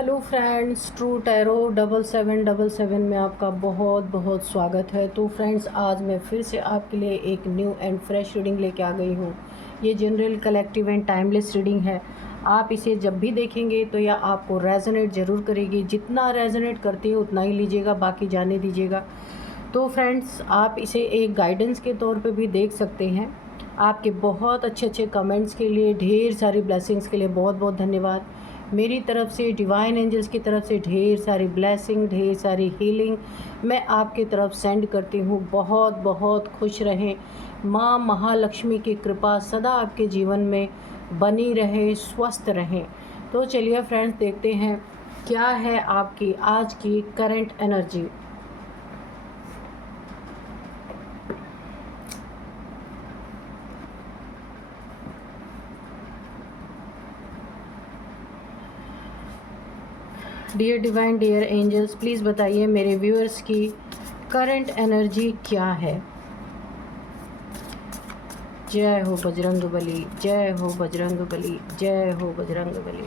Hello friends, true tarot 7777 में आपका बहुत बहुत स्वागत है। तो फ्रेंड्स, आज मैं फिर से आपके लिए एक न्यू एंड फ्रेश रीडिंग लेके आ गई हूँ। ये general, collective and timeless reading है। आप इसे जब भी देखेंगे तो यह आपको रेजोनेट ज़रूर करेगी। जितना रेजोनेट करती है उतना ही लीजिएगा, बाकी जाने दीजिएगा। तो फ्रेंड्स, आप इसे एक गाइडेंस के तौर पे भी देख सकते हैं। आपके बहुत अच्छे अच्छे कमेंट्स के लिए, ढेर सारी ब्लेसिंग्स के लिए बहुत बहुत धन्यवाद। मेरी तरफ से, डिवाइन एंजल्स की तरफ से ढेर सारी ब्लेसिंग, ढेर सारी हीलिंग मैं आपकी तरफ सेंड करती हूँ। बहुत बहुत खुश रहें। माँ महालक्ष्मी की कृपा सदा आपके जीवन में बनी रहे, स्वस्थ रहें। तो चलिए फ्रेंड्स, देखते हैं क्या है आपकी आज की current energy. Dear divine, dear angels, please बताइए मेरे व्यूअर्स की करंट एनर्जी क्या है। जय हो बजरंगबली, जय हो बजरंगबली, जय हो बजरंगबली,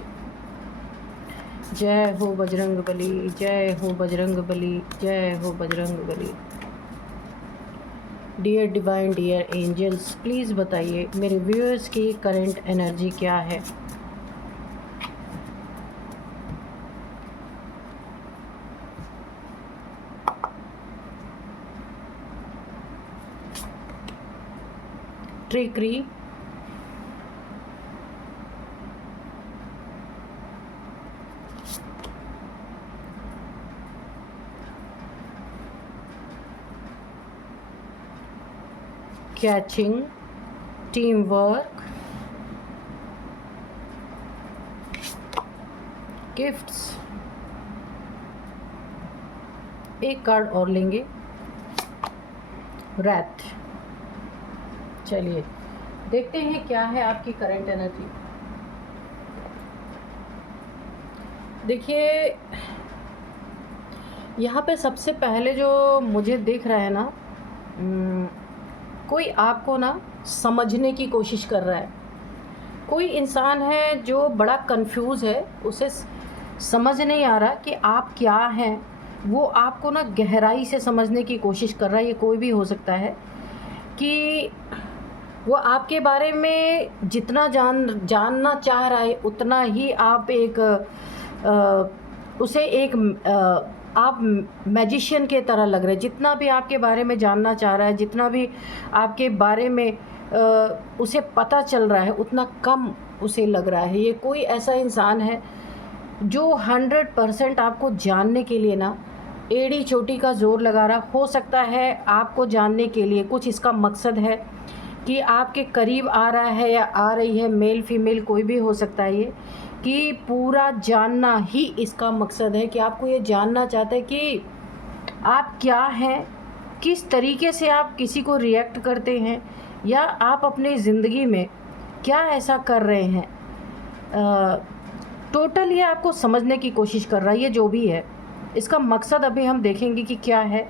जय हो बजरंगबली, जय हो बजरंगबली, जय हो Bajrangbali. Dear divine, dear angels, please बताइए मेरे व्यूअर्स की करंट एनर्जी क्या है। Trickery, catching, team work, gifts. एक कार्ड और लेंगे, रैथ। चलिए देखते हैं क्या है आपकी करंट एनर्जी। देखिए, यहाँ पे सबसे पहले जो मुझे दिख रहा है ना, कोई आपको ना समझने की कोशिश कर रहा है। कोई इंसान है जो बड़ा कंफ्यूज है, उसे समझ नहीं आ रहा कि आप क्या हैं। वो आपको ना गहराई से समझने की कोशिश कर रहा है। ये कोई भी हो सकता है कि वो आपके बारे में जितना जानना चाह रहा है उतना ही आप उसे एक आप मैजिशियन के तरह लग रहे हैं। जितना भी आपके बारे में जानना चाह रहा है, जितना भी आपके बारे में उसे पता चल रहा है, उतना कम उसे लग रहा है। ये कोई ऐसा इंसान है जो 100% आपको जानने के लिए ना एड़ी चोटी का ज़ोर लगा रहा। हो सकता है आपको जानने के लिए कुछ इसका मकसद है कि आपके करीब आ रहा है या आ रही है, मेल फीमेल कोई भी हो सकता है। ये कि पूरा जानना ही इसका मकसद है, कि आपको ये जानना चाहते हैं कि आप क्या हैं, किस तरीके से आप किसी को रिएक्ट करते हैं, या आप अपनी ज़िंदगी में क्या ऐसा कर रहे हैं। टोटल ये आपको समझने की कोशिश कर रहा है। ये जो भी है, इसका मकसद अभी हम देखेंगे कि क्या है।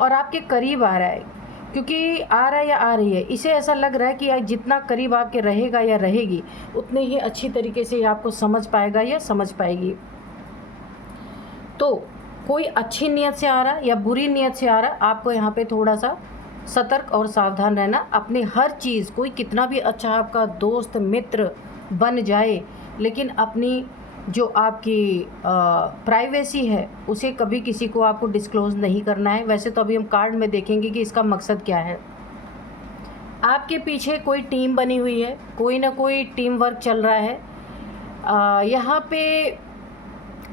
और आपके करीब आ रहा है, क्योंकि आ रहा है या आ रही है, इसे ऐसा लग रहा है कि जितना करीब आपके रहेगा या रहेगी, उतने ही अच्छी तरीके से ये आपको समझ पाएगा या समझ पाएगी। तो कोई अच्छी नीयत से आ रहा या बुरी नीयत से आ रहा, आपको यहाँ पे थोड़ा सा सतर्क और सावधान रहना। अपनी हर चीज़, कोई कितना भी अच्छा आपका दोस्त मित्र बन जाए, लेकिन अपनी जो आपकी प्राइवेसी है उसे कभी किसी को आपको डिस्क्लोज़ नहीं करना है। वैसे तो अभी हम कार्ड में देखेंगे कि इसका मकसद क्या है। आपके पीछे कोई टीम बनी हुई है, कोई ना कोई टीम वर्क चल रहा है। यहाँ पे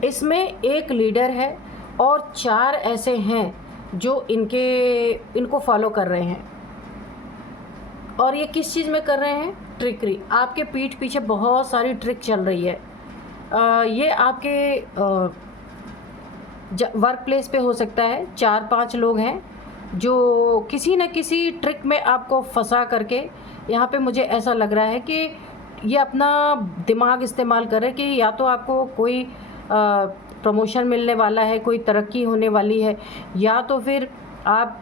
इसमें एक लीडर है और 4 ऐसे हैं जो इनको फॉलो कर रहे हैं। और ये किस चीज़ में कर रहे हैं? ट्रिकरी। आपके पीठ पीछे बहुत सारी ट्रिक चल रही है। ये आपके वर्क प्लेस पे हो सकता है। 4-5 लोग हैं जो किसी न किसी ट्रिक में आपको फंसा करके, यहाँ पे मुझे ऐसा लग रहा है कि ये अपना दिमाग इस्तेमाल कर रहे हैं कि या तो आपको कोई प्रमोशन मिलने वाला है, कोई तरक्की होने वाली है, या तो फिर आप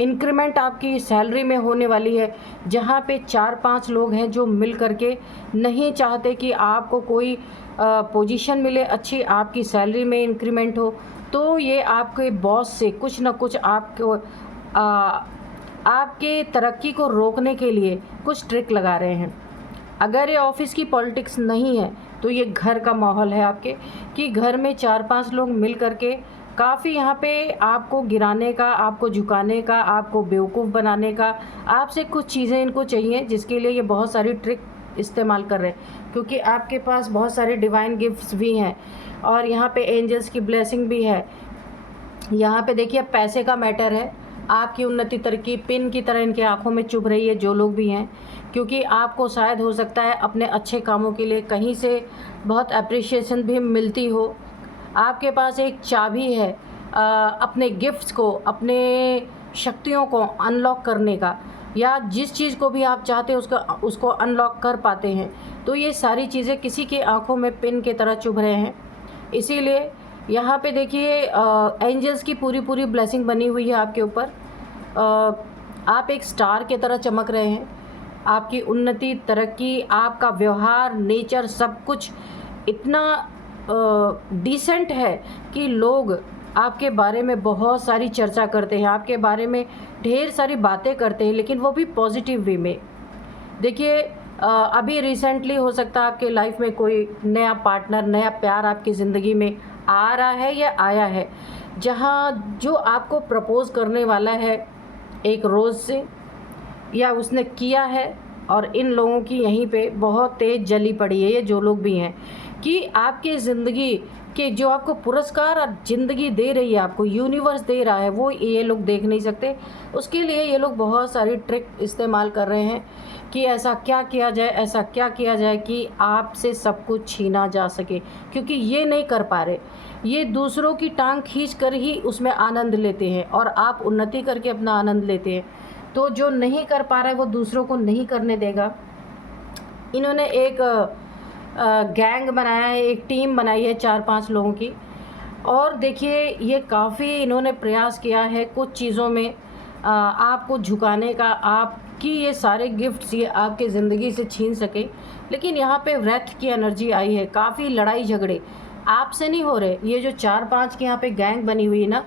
इंक्रीमेंट आपकी सैलरी में होने वाली है, जहाँ पे 4-5 लोग हैं जो मिल करके नहीं चाहते कि आपको कोई पोजीशन मिले अच्छी, आपकी सैलरी में इंक्रीमेंट हो, तो ये आपके बॉस से कुछ ना कुछ आपके तरक्की को रोकने के लिए कुछ ट्रिक लगा रहे हैं। अगर ये ऑफिस की पॉलिटिक्स नहीं है तो ये घर का माहौल है आपके, कि घर में 4-5 लोग मिल करके काफ़ी यहाँ पे आपको गिराने का, आपको झुकाने का, आपको बेवकूफ़ बनाने का, आपसे कुछ चीज़ें इनको चाहिए, जिसके लिए ये बहुत सारी ट्रिक इस्तेमाल कर रहे हैं। क्योंकि आपके पास बहुत सारे डिवाइन गिफ्ट्स भी हैं और यहाँ पे एंजल्स की ब्लेसिंग भी है। यहाँ पे देखिए पैसे का मैटर है, आपकी उन्नति तरक्की पिन की तरह इनके आंखों में चुभ रही है जो लोग भी हैं, क्योंकि आपको शायद हो सकता है अपने अच्छे कामों के लिए कहीं से बहुत अप्रिशिएशन भी मिलती हो। आपके पास एक चाबी है अपने गिफ्ट्स को, अपने शक्तियों को अनलॉक करने का, या जिस चीज़ को भी आप चाहते हैं उसको अनलॉक कर पाते हैं। तो ये सारी चीज़ें किसी की आंखों में पिन की तरह चुभ रहे हैं। इसीलिए यहाँ पे देखिए एंजल्स की पूरी ब्लेसिंग बनी हुई है आपके ऊपर। आप एक स्टार की तरह चमक रहे हैं। आपकी उन्नति, तरक्की, आपका व्यवहार, नेचर, सब कुछ इतना डिसेंट है कि लोग आपके बारे में बहुत सारी चर्चा करते हैं, आपके बारे में ढेर सारी बातें करते हैं, लेकिन वो भी पॉजिटिव वे में। देखिए अभी रिसेंटली हो सकता है आपके लाइफ में कोई नया पार्टनर, नया प्यार आपकी ज़िंदगी में आ रहा है या आया है, जहाँ जो आपको प्रपोज़ करने वाला है एक रोज़ से, या उसने किया है, और इन लोगों की यहीं पे बहुत तेज़ जली पड़ी है, ये जो लोग भी हैं, कि आपकी ज़िंदगी के जो आपको पुरस्कार और ज़िंदगी दे रही है, आपको यूनिवर्स दे रहा है, वो ये लोग देख नहीं सकते। उसके लिए ये लोग बहुत सारी ट्रिक इस्तेमाल कर रहे हैं कि ऐसा क्या किया जाए, ऐसा क्या किया जाए कि आपसे सब कुछ छीना जा सके, क्योंकि ये नहीं कर पा रहे। ये दूसरों की टांग खींच कर ही उसमें आनंद लेते हैं, और आप उन्नति करके अपना आनंद लेते हैं। तो जो नहीं कर पा रहा है वो दूसरों को नहीं करने देगा। इन्होंने एक गैंग बनाया है, एक टीम बनाई है 4-5 लोगों की, और देखिए ये काफ़ी इन्होंने प्रयास किया है कुछ चीज़ों में आपको झुकाने का, आपकी ये सारे गिफ्ट्स ये आपके ज़िंदगी से छीन सके। लेकिन यहाँ पे व्रत की एनर्जी आई है, काफ़ी लड़ाई झगड़े आपसे नहीं हो रहे। ये जो 4-5 की यहाँ पे गैंग बनी हुई है ना,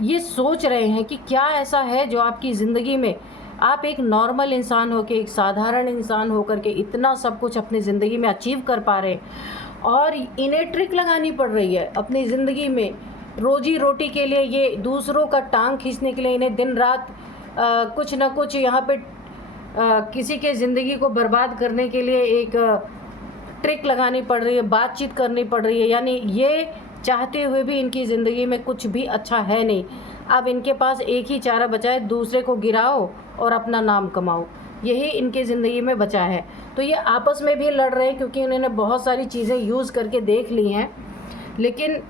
ये सोच रहे हैं कि क्या ऐसा है जो आपकी ज़िंदगी में आप एक नॉर्मल इंसान होकर, एक साधारण इंसान होकर के इतना सब कुछ अपनी ज़िंदगी में अचीव कर पा रहे हैं, और इन्हें ट्रिक लगानी पड़ रही है अपनी ज़िंदगी में रोजी रोटी के लिए। ये दूसरों का टांग खींचने के लिए इन्हें दिन रात कुछ ना कुछ यहाँ पे किसी के ज़िंदगी को बर्बाद करने के लिए एक ट्रिक लगानी पड़ रही है, बातचीत करनी पड़ रही है। यानी ये चाहते हुए भी इनकी ज़िंदगी में कुछ भी अच्छा है नहीं। अब इनके पास एक ही चारा बचा है, दूसरे को गिराओ और अपना नाम कमाओ, यही इनकी ज़िंदगी में बचा है। तो ये आपस में भी लड़ रहे हैं, क्योंकि इन्होंने बहुत सारी चीज़ें यूज़ करके देख ली हैं। लेकिन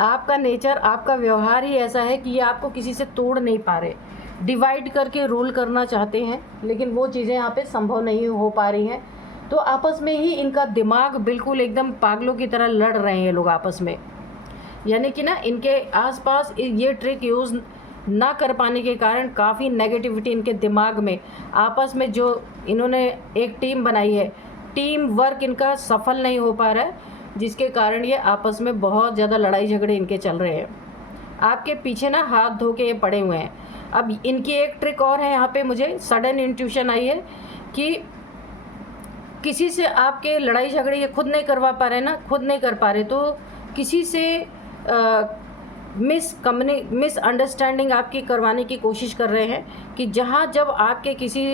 आपका नेचर, आपका व्यवहार ही ऐसा है कि ये आपको किसी से तोड़ नहीं पा रहे। डिवाइड करके रूल करना चाहते हैं, लेकिन वो चीज़ें यहाँ पे संभव नहीं हो पा रही हैं। तो आपस में ही इनका दिमाग बिल्कुल एकदम पागलों की तरह लड़ रहे हैं ये लोग आपस में। यानी कि ना इनके आसपास ये ट्रिक यूज़ ना कर पाने के कारण काफ़ी नेगेटिविटी इनके दिमाग में, आपस में जो इन्होंने एक टीम बनाई है, टीम वर्क इनका सफल नहीं हो पा रहा है, जिसके कारण ये आपस में बहुत ज़्यादा लड़ाई झगड़े इनके चल रहे हैं। आपके पीछे ना हाथ धो के ये पड़े हुए हैं। अब इनकी एक ट्रिक और है, यहाँ पे मुझे सडन इंट्यूशन आई है कि किसी से आपके लड़ाई झगड़े ये खुद नहीं करवा पा रहे ना, खुद नहीं कर पा रहे, तो किसी से मिसअंडरस्टैंडिंग आपकी करवाने की कोशिश कर रहे हैं, कि जहाँ जब आपके किसी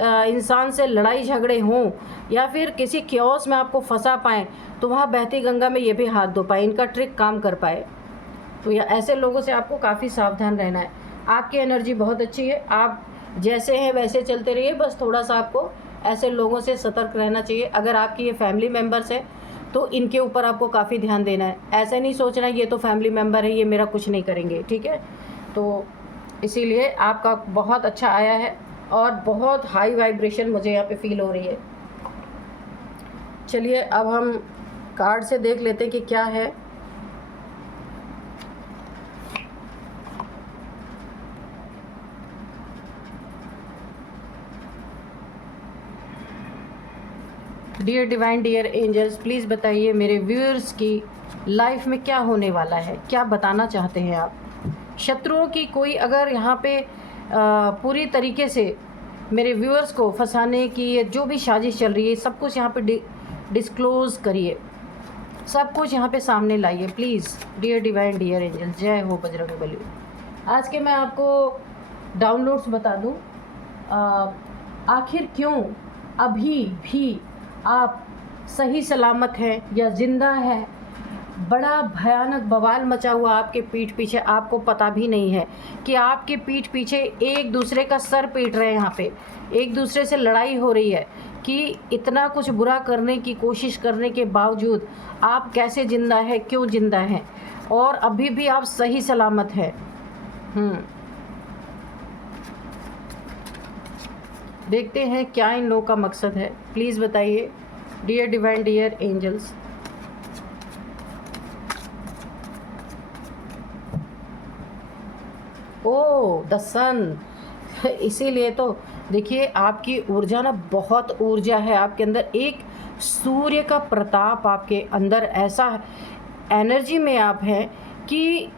इंसान से लड़ाई झगड़े हों या फिर किसी क्योस में आपको फंसा पाएँ, तो वहाँ बहती गंगा में ये भी हाथ धो पाए, इनका ट्रिक काम कर पाए। तो या ऐसे लोगों से आपको काफ़ी सावधान रहना है। आपकी एनर्जी बहुत अच्छी है, आप जैसे हैं वैसे चलते रहिए, बस थोड़ा सा आपको ऐसे लोगों से सतर्क रहना चाहिए। अगर आपकी ये फैमिली मेम्बर्स हैं तो इनके ऊपर आपको काफ़ी ध्यान देना है। ऐसे नहीं सोचना ये तो फैमिली मेम्बर है, ये मेरा कुछ नहीं करेंगे, ठीक है। तो इसीलिए आपका बहुत अच्छा आया है और बहुत हाई वाइब्रेशन मुझे यहाँ पे फील हो रही है। चलिए अब हम कार्ड से देख लेते हैं कि क्या है। Dear divine dear angels, please बताइए मेरे व्यूअर्स की लाइफ में क्या होने वाला है, क्या बताना चाहते हैं आप। शत्रुओं की कोई अगर यहाँ पे पूरी तरीके से मेरे व्यूअर्स को फंसाने की ये जो भी साजिश चल रही है, सब कुछ यहाँ पे डिस्क्लोज़ करिए, सब कुछ यहाँ पे सामने लाइए please. Dear divine dear angels, जय हो बजरंगबली। आज के मैं आपको डाउनलोड्स बता दूँ। आखिर क्यों अभी भी आप सही सलामत हैं या ज़िंदा हैं। बड़ा भयानक बवाल मचा हुआ आपके पीठ पीछे, आपको पता भी नहीं है कि आपके पीठ पीछे एक दूसरे का सर पीट रहे हैं। यहाँ पे एक दूसरे से लड़ाई हो रही है कि इतना कुछ बुरा करने की कोशिश करने के बावजूद आप कैसे ज़िंदा है, क्यों ज़िंदा हैं और अभी भी आप सही सलामत हैं। देखते हैं क्या इन लोगों का मकसद है, प्लीज़ बताइए डियर डिवाइन डियर एंजल्स। ओ द सन, इसीलिए तो देखिए आपकी ऊर्जा ना, बहुत ऊर्जा है आपके अंदर। एक सूर्य का प्रताप आपके अंदर, ऐसा एनर्जी में आप हैं कि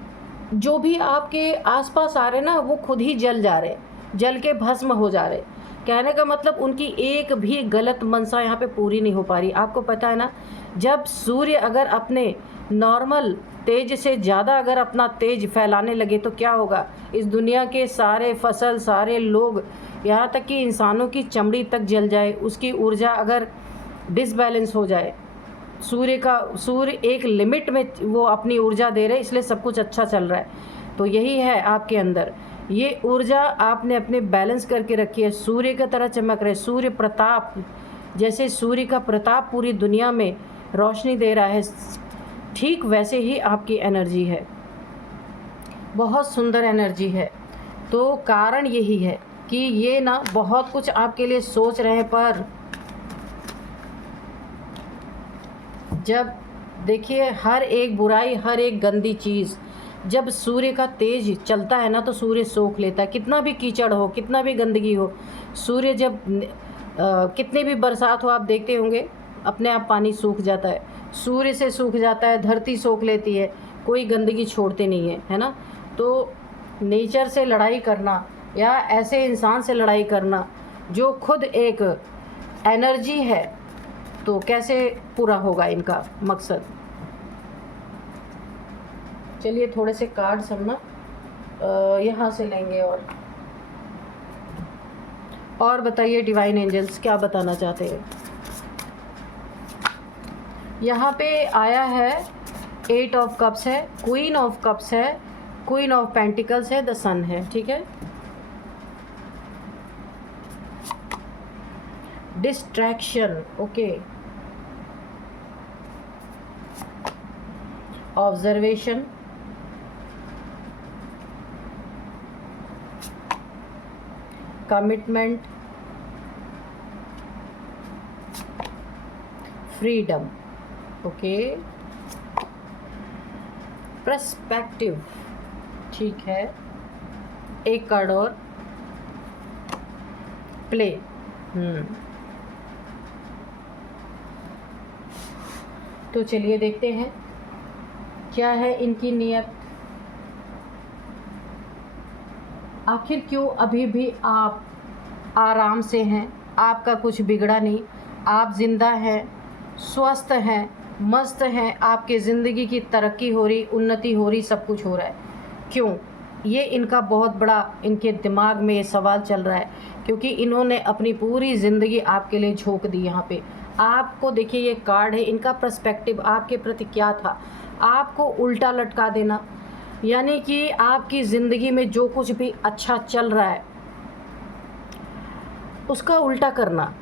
जो भी आपके आसपास आ रहे ना वो खुद ही जल जा रहे, जल के भस्म हो जा रहे। कहने का मतलब उनकी एक भी गलत मनसा यहाँ पे पूरी नहीं हो पा रही। आपको पता है ना, जब सूर्य अगर अपने नॉर्मल तेज से ज़्यादा अगर अपना तेज फैलाने लगे तो क्या होगा। इस दुनिया के सारे फसल, सारे लोग, यहाँ तक कि इंसानों की चमड़ी तक जल जाए। उसकी ऊर्जा अगर डिसबैलेंस हो जाए, सूर्य एक लिमिट में वो अपनी ऊर्जा दे रहे, इसलिए सब कुछ अच्छा चल रहा है। तो यही है आपके अंदर, ये ऊर्जा आपने अपने बैलेंस करके रखी है, सूर्य की तरह चमक रहे। सूर्य प्रताप, जैसे सूर्य का प्रताप पूरी दुनिया में रोशनी दे रहा है, ठीक वैसे ही आपकी एनर्जी है, बहुत सुंदर एनर्जी है। तो कारण यही है कि ये ना बहुत कुछ आपके लिए सोच रहे हैं, पर जब देखिए हर एक बुराई, हर एक गंदी चीज़ जब सूर्य का तेज चलता है ना तो सूर्य सोख लेता है। कितना भी कीचड़ हो, कितना भी गंदगी हो, सूर्य जब कितनी भी बरसात हो, आप देखते होंगे अपने आप पानी सूख जाता है, सूर्य से सूख जाता है, धरती सोख लेती है, कोई गंदगी छोड़ते नहीं है, है ना। तो नेचर से लड़ाई करना या ऐसे इंसान से लड़ाई करना जो खुद एक एनर्जी है, तो कैसे पूरा होगा इनका मकसद। चलिए थोड़े से कार्ड्स हम ना यहाँ से लेंगे। और बताइए डिवाइन एंजल्स क्या बताना चाहते हैं। यहाँ पे आया है 8 ऑफ कप्स है, क्वीन ऑफ कप्स है, क्वीन ऑफ पेंटिकल्स है, द सन है, ठीक है। Distraction, okay, observation, commitment, freedom, okay, perspective, ठीक है। एक कार्ड और, प्ले। तो चलिए देखते हैं क्या है इनकी नीयत। आखिर क्यों अभी भी आप आराम से हैं, आपका कुछ बिगड़ा नहीं, आप ज़िंदा हैं, स्वस्थ हैं, मस्त हैं, आपके ज़िंदगी की तरक्की हो रही, उन्नति हो रही, सब कुछ हो रहा है। क्यों? ये इनका बहुत बड़ा, इनके दिमाग में ये सवाल चल रहा है, क्योंकि इन्होंने अपनी पूरी ज़िंदगी आपके लिए झोंक दी। यहाँ पे आपको देखिए ये कार्ड है, इनका पर्सपेक्टिव आपके प्रति क्या था, आपको उल्टा लटका देना, यानी कि आपकी ज़िंदगी में जो कुछ भी अच्छा चल रहा है उसका उल्टा करना।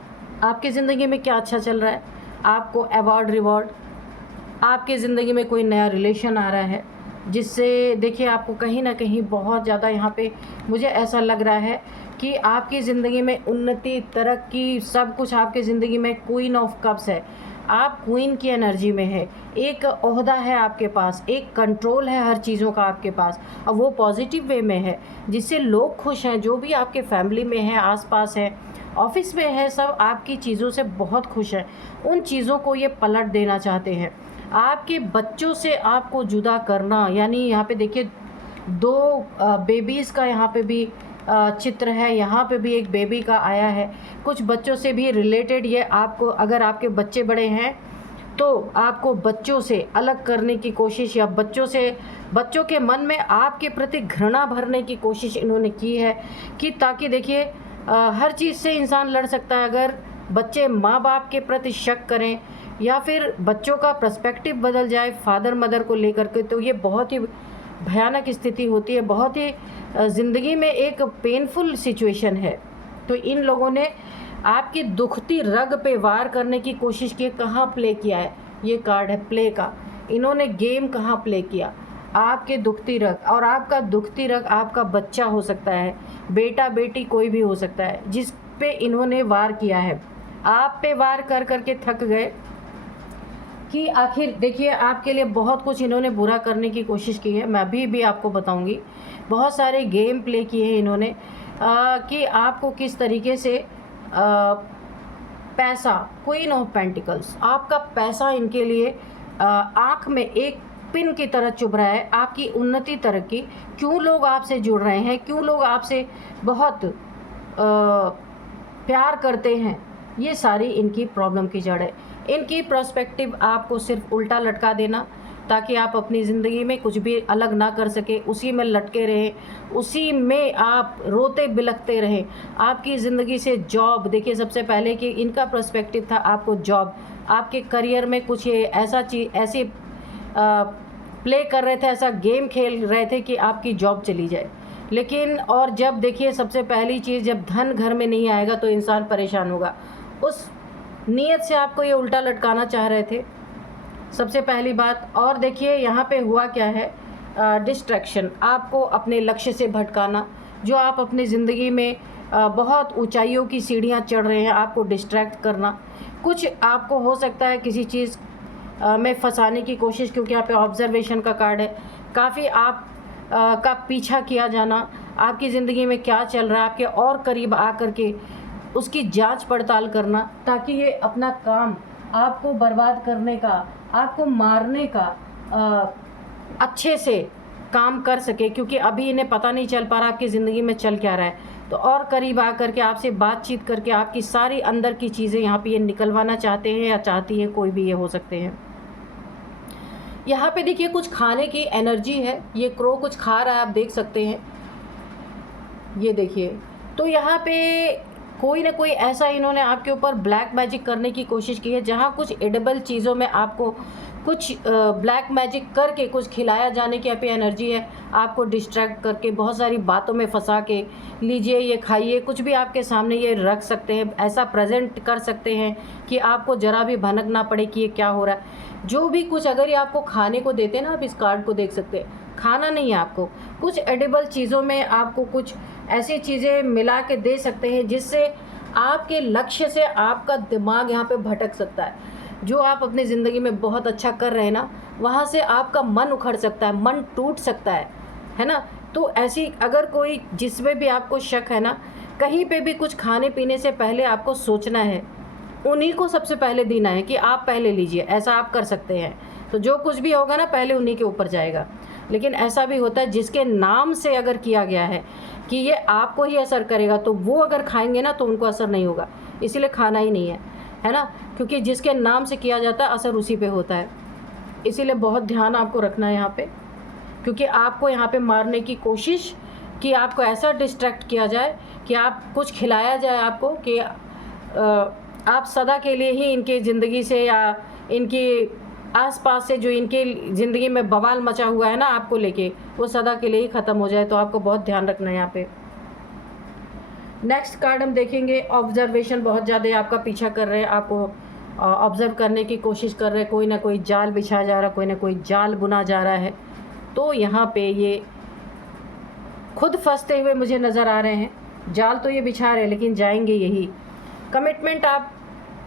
आपकी ज़िंदगी में क्या अच्छा चल रहा है, आपको अवार्ड रिवॉर्ड, आपकी ज़िंदगी में कोई नया रिलेशन आ रहा है जिससे देखिए आपको कहीं ना कहीं बहुत ज़्यादा, यहाँ पे मुझे ऐसा लग रहा है कि आपकी ज़िंदगी में उन्नति, तरक्की, सब कुछ आपकी ज़िंदगी में। क्वीन ऑफ कप्स है, आप क्वीन की एनर्जी में है, एक ओहदा है आपके पास, एक कंट्रोल है हर चीज़ों का आपके पास, और वो पॉजिटिव वे में है जिससे लोग खुश हैं, जो भी आपके फैमिली में है, आसपास है, ऑफिस में है सब आपकी चीज़ों से बहुत खुश हैं, उन चीज़ों को ये पलट देना चाहते हैं। आपके बच्चों से आपको जुदा करना, यानी यहाँ पे देखिए 2 बेबीज़ का यहाँ पे भी चित्र है, यहाँ पे भी एक बेबी का आया है। कुछ बच्चों से भी रिलेटेड ये आपको, अगर आपके बच्चे बड़े हैं तो आपको बच्चों से अलग करने की कोशिश, या बच्चों के मन में आपके प्रति घृणा भरने की कोशिश इन्होंने की है, कि ताकि देखिए हर चीज़ से इंसान लड़ सकता है। अगर बच्चे माँ बाप के प्रति शक करें या फिर बच्चों का पर्सपेक्टिव बदल जाए फादर मदर को लेकर के, तो ये बहुत ही भयानक स्थिति होती है, बहुत ही ज़िंदगी में एक पेनफुल सिचुएशन है। तो इन लोगों ने आपकी दुखती रग पे वार करने की कोशिश की। कहाँ प्ले किया है, ये कार्ड है प्ले का। इन्होंने गेम कहाँ प्ले किया, आपके दुखती रग। और आपका दुखती रग आपका बच्चा हो सकता है, बेटा बेटी कोई भी हो सकता है, जिस पे इन्होंने वार किया है। आप पे वार कर कर के थक गए कि आखिर देखिए आपके लिए बहुत कुछ इन्होंने बुरा करने की कोशिश की है। मैं अभी भी आपको बताऊंगी, बहुत सारे गेम प्ले किए हैं इन्होंने कि आपको किस तरीके से पैसा, क्वीन ऑफ पेंटिकल्स, आपका पैसा इनके लिए आँख में एक पिन की तरह चुभ रहा है। आपकी उन्नति तरक्की, क्यों लोग आपसे जुड़ रहे हैं, क्यों लोग आपसे बहुत प्यार करते हैं, ये सारी इनकी प्रॉब्लम की जड़ है। इनकी पर्सपेक्टिव आपको सिर्फ उल्टा लटका देना, ताकि आप अपनी ज़िंदगी में कुछ भी अलग ना कर सके, उसी में लटके रहें, उसी में आप रोते बिलखते रहें। आपकी ज़िंदगी से जॉब, देखिए सबसे पहले कि इनका पर्सपेक्टिव था आपको जॉब, आपके करियर में कुछ ये ऐसी प्ले कर रहे थे, ऐसा गेम खेल रहे थे कि आपकी जॉब चली जाए। लेकिन और जब देखिए सबसे पहली चीज़, जब धन घर में नहीं आएगा तो इंसान परेशान होगा, उस नीयत से आपको ये उल्टा लटकाना चाह रहे थे, सबसे पहली बात। और देखिए यहाँ पे हुआ क्या है, डिस्ट्रैक्शन, आपको अपने लक्ष्य से भटकाना। जो आप अपनी ज़िंदगी में बहुत ऊंचाइयों की सीढ़ियाँ चढ़ रहे हैं, आपको डिस्ट्रैक्ट करना। कुछ आपको हो सकता है किसी चीज़ में फंसाने की कोशिश, क्योंकि यहाँ पे ऑब्जर्वेशन का कार्ड है। काफ़ी आप का पीछा किया जाना, आपकी ज़िंदगी में क्या चल रहा है, आपके और करीब आकर के उसकी जांच पड़ताल करना, ताकि ये अपना काम आपको बर्बाद करने का, आपको मारने का अच्छे से काम कर सके, क्योंकि अभी इन्हें पता नहीं चल पा रहा आपकी ज़िंदगी में चल क्या रहा है। तो और करीब आकर के आपसे बातचीत करके आपकी सारी अंदर की चीज़ें यहाँ पे ये निकलवाना चाहते हैं, या चाहती है, कोई भी ये हो सकते हैं। यहाँ पे देखिए कुछ खाने की एनर्जी है, ये क्रो कुछ खा रहा है, आप देख सकते हैं, ये देखिए। तो यहाँ पे कोई ना कोई ऐसा इन्होंने आपके ऊपर ब्लैक मैजिक करने की कोशिश की है, जहाँ कुछ एडिबल चीज़ों में आपको कुछ ब्लैक मैजिक करके कुछ खिलाया जाने की यहाँ पे एनर्जी है। आपको डिस्ट्रैक्ट करके बहुत सारी बातों में फंसा के, लीजिए ये खाइए, कुछ भी आपके सामने ये रख सकते हैं, ऐसा प्रेजेंट कर सकते हैं कि आपको ज़रा भी भनक ना पड़े कि ये क्या हो रहा है। जो भी कुछ अगर ये आपको खाने को देते हैं ना, आप इस कार्ड को देख सकते हैं, खाना नहीं है आपको, कुछ एडिबल चीज़ों में आपको कुछ ऐसी चीज़ें मिला के दे सकते हैं जिससे आपके लक्ष्य से आपका दिमाग यहाँ पे भटक सकता है। जो आप अपनी ज़िंदगी में बहुत अच्छा कर रहे हैं ना, वहाँ से आपका मन उखड़ सकता है, मन टूट सकता है ना। तो ऐसी अगर कोई जिसमें भी आपको शक है ना, कहीं पे भी कुछ खाने पीने से पहले आपको सोचना है, उन्हीं को सबसे पहले देना है कि आप पहले लीजिए, ऐसा आप कर सकते हैं। तो जो कुछ भी होगा ना, पहले उन्हीं के ऊपर जाएगा। लेकिन ऐसा भी होता है जिसके नाम से अगर किया गया है कि ये आपको ही असर करेगा, तो वो अगर खाएंगे ना तो उनको असर नहीं होगा, इसीलिए खाना ही नहीं है ना। क्योंकि जिसके नाम से किया जाता है असर उसी पे होता है, इसीलिए बहुत ध्यान आपको रखना है यहाँ पे, क्योंकि आपको यहाँ पे मारने की कोशिश कि आपको ऐसा डिस्ट्रैक्ट किया जाए कि आप कुछ खिलाया जाए आपको कि आप सदा के लिए ही इनकी ज़िंदगी से या इनकी आसपास से जो इनके ज़िंदगी में बवाल मचा हुआ है ना आपको लेके, वो सदा के लिए ही ख़त्म हो जाए। तो आपको बहुत ध्यान रखना है यहाँ पे। नेक्स्ट कार्ड हम देखेंगे, ऑब्जर्वेशन, बहुत ज़्यादा आपका पीछा कर रहे हैं, आपको ऑब्ज़र्व करने की कोशिश कर रहे हैं, कोई ना कोई जाल बिछाया जा रहा है, कोई ना कोई जाल बुना जा रहा है। तो यहाँ पे ये खुद फंसते हुए मुझे नज़र आ रहे हैं। जाल तो ये बिछा रहे हैं लेकिन जाएंगे यही। कमिटमेंट, आप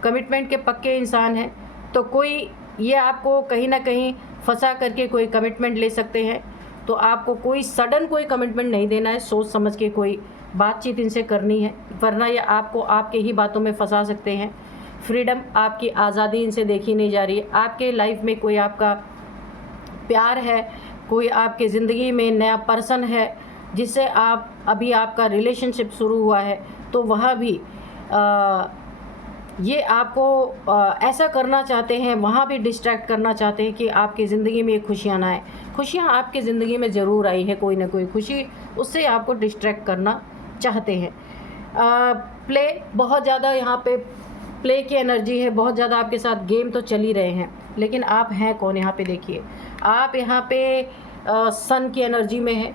कमिटमेंट के पक्के इंसान हैं, तो कोई ये आपको कहीं ना कहीं फंसा करके कोई कमिटमेंट ले सकते हैं। तो आपको कोई सडन कोई कमिटमेंट नहीं देना है, सोच समझ के कोई बातचीत इनसे करनी है, वरना ये आपको आपके ही बातों में फंसा सकते हैं। फ्रीडम, आपकी आज़ादी इनसे देखी नहीं जा रही है। आपके लाइफ में कोई आपका प्यार है, कोई आपके ज़िंदगी में नया पर्सन है जिससे आप अभी आपका रिलेशनशिप शुरू हुआ है, तो वह भी ये आपको ऐसा करना चाहते हैं, वहाँ भी डिस्ट्रैक्ट करना चाहते हैं कि आपकी ज़िंदगी में खुशियाँ ना आए। खुशियाँ आपकी ज़िंदगी में ज़रूर आई है, कोई ना कोई खुशी, उससे आपको डिस्ट्रैक्ट करना चाहते हैं। प्ले बहुत ज़्यादा यहाँ पे प्ले की एनर्जी है, बहुत ज़्यादा आपके साथ गेम तो चल ही रहे हैं, लेकिन आप हैं कौन यहाँ पे? देखिए, आप यहाँ पे सन की एनर्जी में है,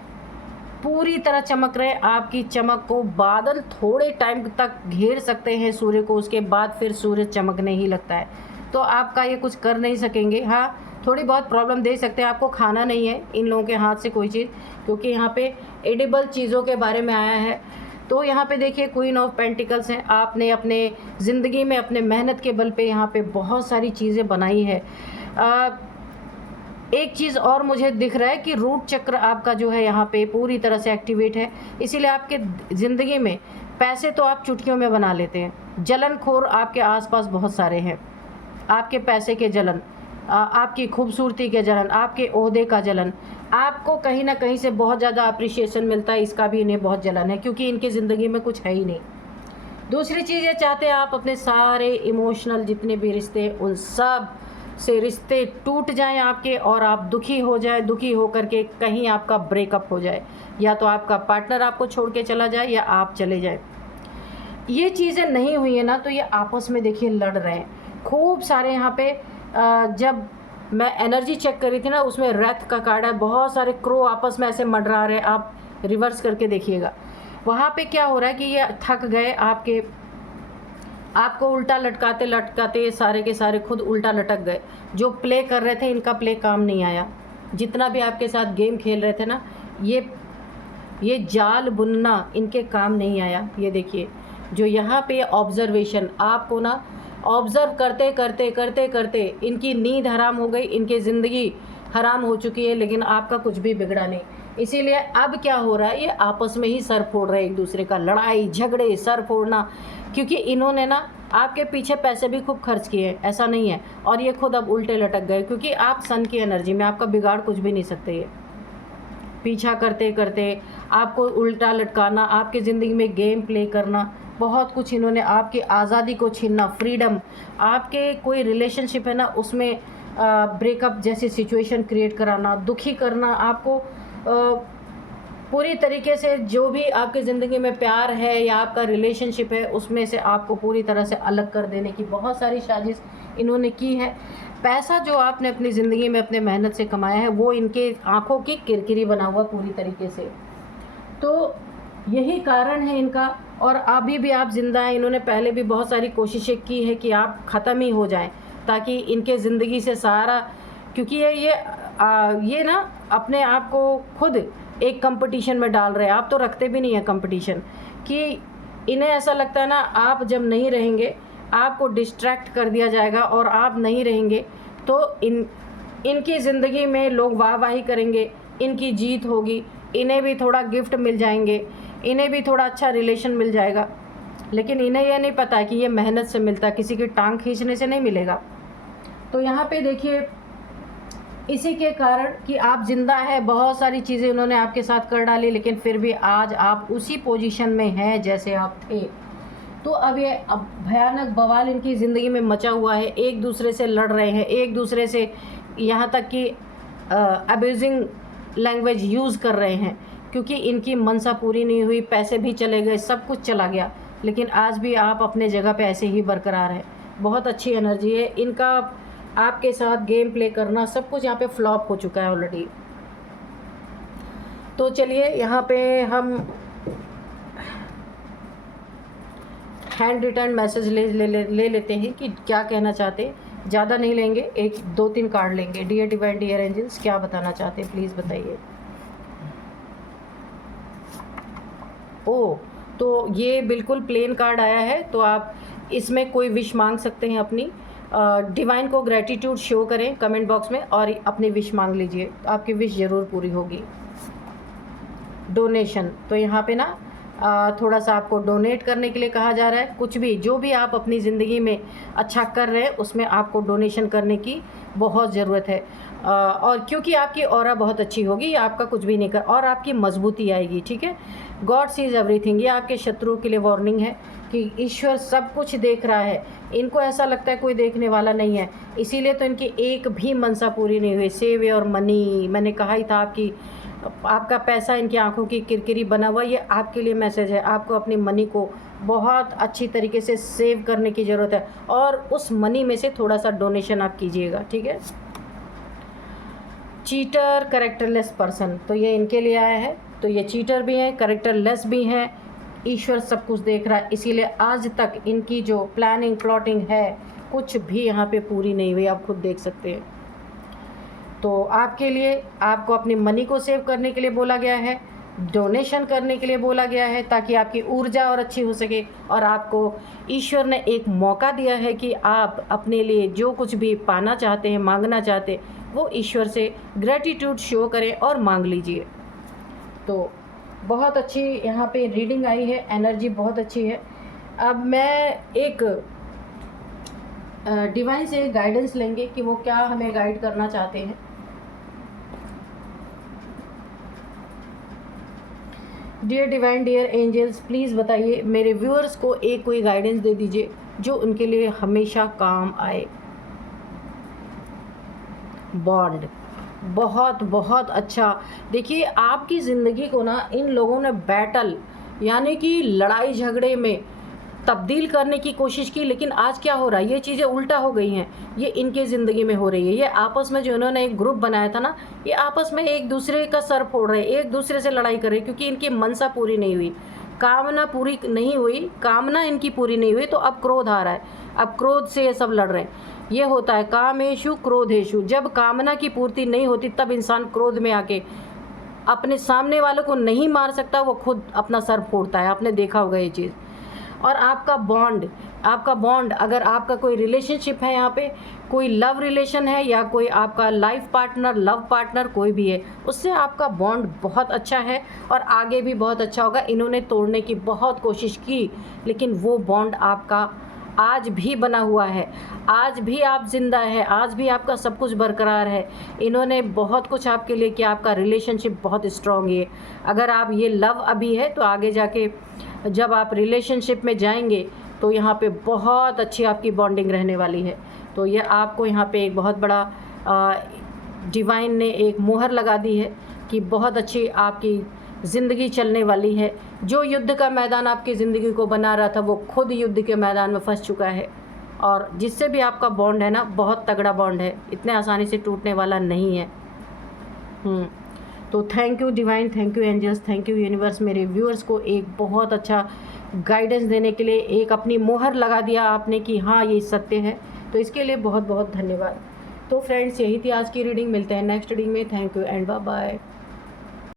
पूरी तरह चमक रहे। आपकी चमक को बादल थोड़े टाइम तक घेर सकते हैं सूर्य को, उसके बाद फिर सूर्य चमकने ही लगता है, तो आपका ये कुछ कर नहीं सकेंगे। हाँ, थोड़ी बहुत प्रॉब्लम दे सकते हैं। आपको खाना नहीं है इन लोगों के हाथ से कोई चीज़, क्योंकि यहाँ पे एडिबल चीज़ों के बारे में आया है। तो यहाँ पे देखिए क्वीन ऑफ पेंटिकल्स हैं। आपने अपने ज़िंदगी में अपने मेहनत के बल पे यहाँ पे बहुत सारी चीज़ें बनाई है। एक चीज़ और मुझे दिख रहा है कि रूट चक्र आपका जो है यहाँ पे पूरी तरह से एक्टिवेट है, इसीलिए आपके ज़िंदगी में पैसे तो आप चुटकियों में बना लेते हैं। जलनखोर आपके आसपास बहुत सारे हैं, आपके पैसे के जलन, आपकी खूबसूरती के जलन, आपके ओहदे का जलन, आपको कहीं ना कहीं से बहुत ज़्यादा अप्रिशिएशन मिलता है, इसका भी इन्हें बहुत जलन है, क्योंकि इनकी ज़िंदगी में कुछ है ही नहीं। दूसरी चीज़ ये चाहते हैं आप अपने सारे इमोशनल जितने भी रिश्ते, उन सब से रिश्ते टूट जाएं आपके, और आप दुखी हो जाए, दुखी हो करके कहीं आपका ब्रेकअप हो जाए, या तो आपका पार्टनर आपको छोड़ के चला जाए या आप चले जाए। ये चीज़ें नहीं हुई है ना, तो ये आपस में देखिए लड़ रहे हैं खूब सारे। यहाँ पे जब मैं एनर्जी चेक करी थी ना, उसमें रथ का कार्ड है, बहुत सारे क्रो आपस में ऐसे मंडरा रहे हैं। आप रिवर्स करके देखिएगा, वहाँ पे क्या हो रहा है कि ये थक गए, आपको उल्टा लटकाते लटकाते ये सारे के सारे खुद उल्टा लटक गए। जो प्ले कर रहे थे, इनका प्ले काम नहीं आया। जितना भी आपके साथ गेम खेल रहे थे ना, ये जाल बुनना इनके काम नहीं आया। ये देखिए, जो यहाँ पे ऑब्जर्वेशन, आपको ना ऑब्ज़र्व करते करते करते करते इनकी नींद हराम हो गई, इनकी ज़िंदगी हराम हो चुकी है, लेकिन आपका कुछ भी बिगड़ा नहीं। इसीलिए अब क्या हो रहा है, ये आपस में ही सर फोड़ रहे हैं एक दूसरे का, लड़ाई झगड़े, सर फोड़ना, क्योंकि इन्होंने ना आपके पीछे पैसे भी खूब खर्च किए, ऐसा नहीं है, और ये खुद अब उल्टे लटक गए, क्योंकि आप सन की एनर्जी में, आपका बिगाड़ कुछ भी नहीं सकते। ये पीछा करते करते आपको उल्टा लटकाना, आपकी ज़िंदगी में गेम प्ले करना, बहुत कुछ इन्होंने, आपकी आज़ादी को छीनना, फ्रीडम, आपके कोई रिलेशनशिप है ना उसमें ब्रेकअप जैसी सिचुएशन क्रिएट कराना, दुखी करना, आपको पूरी तरीके से जो भी आपकी ज़िंदगी में प्यार है या आपका रिलेशनशिप है उसमें से आपको पूरी तरह से अलग कर देने की बहुत सारी साजिश इन्होंने की है। पैसा जो आपने अपनी ज़िंदगी में अपने मेहनत से कमाया है, वो इनके आँखों की किरकिरी बना हुआ पूरी तरीके से। तो यही कारण है इनका, और अभी भी आप ज़िंदा हैं। इन्होंने पहले भी बहुत सारी कोशिशें की है कि आप ख़त्म ही हो जाएं, ताकि इनके ज़िंदगी से सारा, क्योंकि ये ना अपने आप को खुद एक कंपटीशन में डाल रहे हैं। आप तो रखते भी नहीं हैं कंपटीशन, कि इन्हें ऐसा लगता है ना, आप जब नहीं रहेंगे आपको डिस्ट्रैक्ट कर दिया जाएगा, और आप नहीं रहेंगे तो इनकी ज़िंदगी में लोग वाहवाही करेंगे, इनकी जीत होगी, इन्हें भी थोड़ा गिफ्ट मिल जाएंगे, इन्हें भी थोड़ा अच्छा रिलेशन मिल जाएगा। लेकिन इन्हें यह नहीं पता कि ये मेहनत से मिलता, किसी की टांग खींचने से नहीं मिलेगा। तो यहाँ पे देखिए, इसी के कारण कि आप ज़िंदा है, बहुत सारी चीज़ें उन्होंने आपके साथ कर डाली, लेकिन फिर भी आज आप उसी पोजीशन में हैं जैसे आप थे। तो अब भयानक बवाल इनकी ज़िंदगी में मचा हुआ है, एक दूसरे से लड़ रहे हैं, एक दूसरे से यहाँ तक कि अब्यूजिंग लैंग्वेज यूज़ कर रहे हैं, क्योंकि इनकी मनसा पूरी नहीं हुई, पैसे भी चले गए, सब कुछ चला गया, लेकिन आज भी आप अपने जगह पे ऐसे ही बरकरार हैं। बहुत अच्छी एनर्जी है इनका, आपके साथ गेम प्ले करना, सब कुछ यहाँ पे फ्लॉप हो चुका है ऑलरेडी। तो चलिए यहाँ पे हम हैंड रिटर्न मैसेज ले लेते हैं कि क्या कहना चाहते हैं। ज़्यादा नहीं लेंगे, 1-2-3 कार्ड लेंगे। डियर डिवाइन, डियर एंजल्स, क्या बताना चाहते हैं प्लीज़ बताइए। ओह, तो ये बिल्कुल प्लेन कार्ड आया है, तो आप इसमें कोई विश मांग सकते हैं अपनी। डिवाइन को ग्रेटिट्यूड शो करें कमेंट बॉक्स में और अपनी विश मांग लीजिए, तो आपकी विश ज़रूर पूरी होगी। डोनेशन, तो यहाँ पे ना थोड़ा सा आपको डोनेट करने के लिए कहा जा रहा है। कुछ भी जो भी आप अपनी ज़िंदगी में अच्छा कर रहे हैं उसमें आपको डोनेशन करने की बहुत ज़रूरत है। और क्योंकि आपकी ऑरा बहुत अच्छी होगी, आपका कुछ भी नहीं कर और आपकी मजबूती आएगी, ठीक है। गॉड सीज एवरीथिंग, ये आपके शत्रुओं के लिए वार्निंग है कि ईश्वर सब कुछ देख रहा है। इनको ऐसा लगता है कोई देखने वाला नहीं है, इसीलिए तो इनकी एक भी मनसा पूरी नहीं हुई। सेव योर मनी, मैंने कहा ही था आपका पैसा इनकी आंखों की किरकिरी बना हुआ, ये आपके लिए मैसेज है। आपको अपनी मनी को बहुत अच्छी तरीके से सेव करने की ज़रूरत है और उस मनी में से थोड़ा सा डोनेशन आप कीजिएगा, ठीक है। चीटर, कैरेक्टरलेस पर्सन, तो ये इनके लिए आया है। तो ये चीटर भी हैं, कैरेक्टरलेस भी हैं। ईश्वर सब कुछ देख रहा है, इसीलिए आज तक इनकी जो प्लानिंग प्लॉटिंग है कुछ भी यहाँ पे पूरी नहीं हुई, आप खुद देख सकते हैं। तो आपके लिए आपको अपनी मनी को सेव करने के लिए बोला गया है, डोनेशन करने के लिए बोला गया है, ताकि आपकी ऊर्जा और अच्छी हो सके। और आपको ईश्वर ने एक मौका दिया है कि आप अपने लिए जो कुछ भी पाना चाहते हैं, मांगना चाहते हैं, वो ईश्वर से ग्रेटिट्यूड शो करें और मांग लीजिए। तो बहुत अच्छी यहाँ पे रीडिंग आई है, एनर्जी बहुत अच्छी है। अब मैं एक डिवाइन से गाइडेंस लेंगे कि वो क्या हमें गाइड करना चाहते हैं। Dear divine, dear angels, please बताइए, मेरे व्यूअर्स को एक कोई गाइडेंस दे दीजिए जो उनके लिए हमेशा काम आए। बॉन्ड, बहुत बहुत अच्छा। देखिए आपकी ज़िंदगी को ना इन लोगों ने बैटल यानी कि लड़ाई झगड़े में तब्दील करने की कोशिश की, लेकिन आज क्या हो रहा है, ये चीज़ें उल्टा हो गई हैं। ये इनके ज़िंदगी में हो रही है। ये आपस में जो इन्होंने एक ग्रुप बनाया था ना, ये आपस में एक दूसरे का सर फोड़ रहे हैं, एक दूसरे से लड़ाई कर रहे हैं, क्योंकि इनकी मनसा पूरी नहीं हुई, कामना पूरी नहीं हुई, कामना इनकी पूरी नहीं हुई। तो अब क्रोध आ रहा है, अब क्रोध से ये सब लड़ रहे हैं। ये होता है कामेशु क्रोधेशु, जब कामना की पूर्ति नहीं होती तब इंसान क्रोध में आके अपने सामने वालों को नहीं मार सकता, वो खुद अपना सर फोड़ता है। आपने देखा होगा ये चीज़। और आपका बॉन्ड अगर आपका कोई रिलेशनशिप है, यहाँ पे कोई लव रिलेशन है या कोई आपका लाइफ पार्टनर, लव पार्टनर कोई भी है, उससे आपका बॉन्ड बहुत अच्छा है और आगे भी बहुत अच्छा होगा। इन्होंने तोड़ने की बहुत कोशिश की, लेकिन वो बॉन्ड आपका आज भी बना हुआ है, आज भी आप जिंदा है, आज भी आपका सब कुछ बरकरार है। इन्होंने बहुत कुछ आपके लिए किया, आपका रिलेशनशिप बहुत स्ट्रॉन्ग है। अगर आप ये लव अभी है तो आगे जाके जब आप रिलेशनशिप में जाएंगे तो यहाँ पे बहुत अच्छी आपकी बॉन्डिंग रहने वाली है। तो ये आपको यहाँ पे एक बहुत बड़ा डिवाइन ने एक मोहर लगा दी है कि बहुत अच्छी आपकी ज़िंदगी चलने वाली है। जो युद्ध का मैदान आपकी ज़िंदगी को बना रहा था वो खुद युद्ध के मैदान में फंस चुका है। और जिससे भी आपका बॉन्ड है ना, बहुत तगड़ा बॉन्ड है, इतने आसानी से टूटने वाला नहीं है। तो thank you divine, thank you angels, thank you universe, मेरे व्यूअर्स को एक बहुत अच्छा गाइडेंस देने के लिए, एक अपनी मोहर लगा दिया आपने कि हाँ ये सत्य है। तो इसके लिए बहुत बहुत धन्यवाद। तो फ्रेंड्स, यही थी आज की रीडिंग। मिलते हैं नेक्स्ट रीडिंग में। Thank you and bye bye.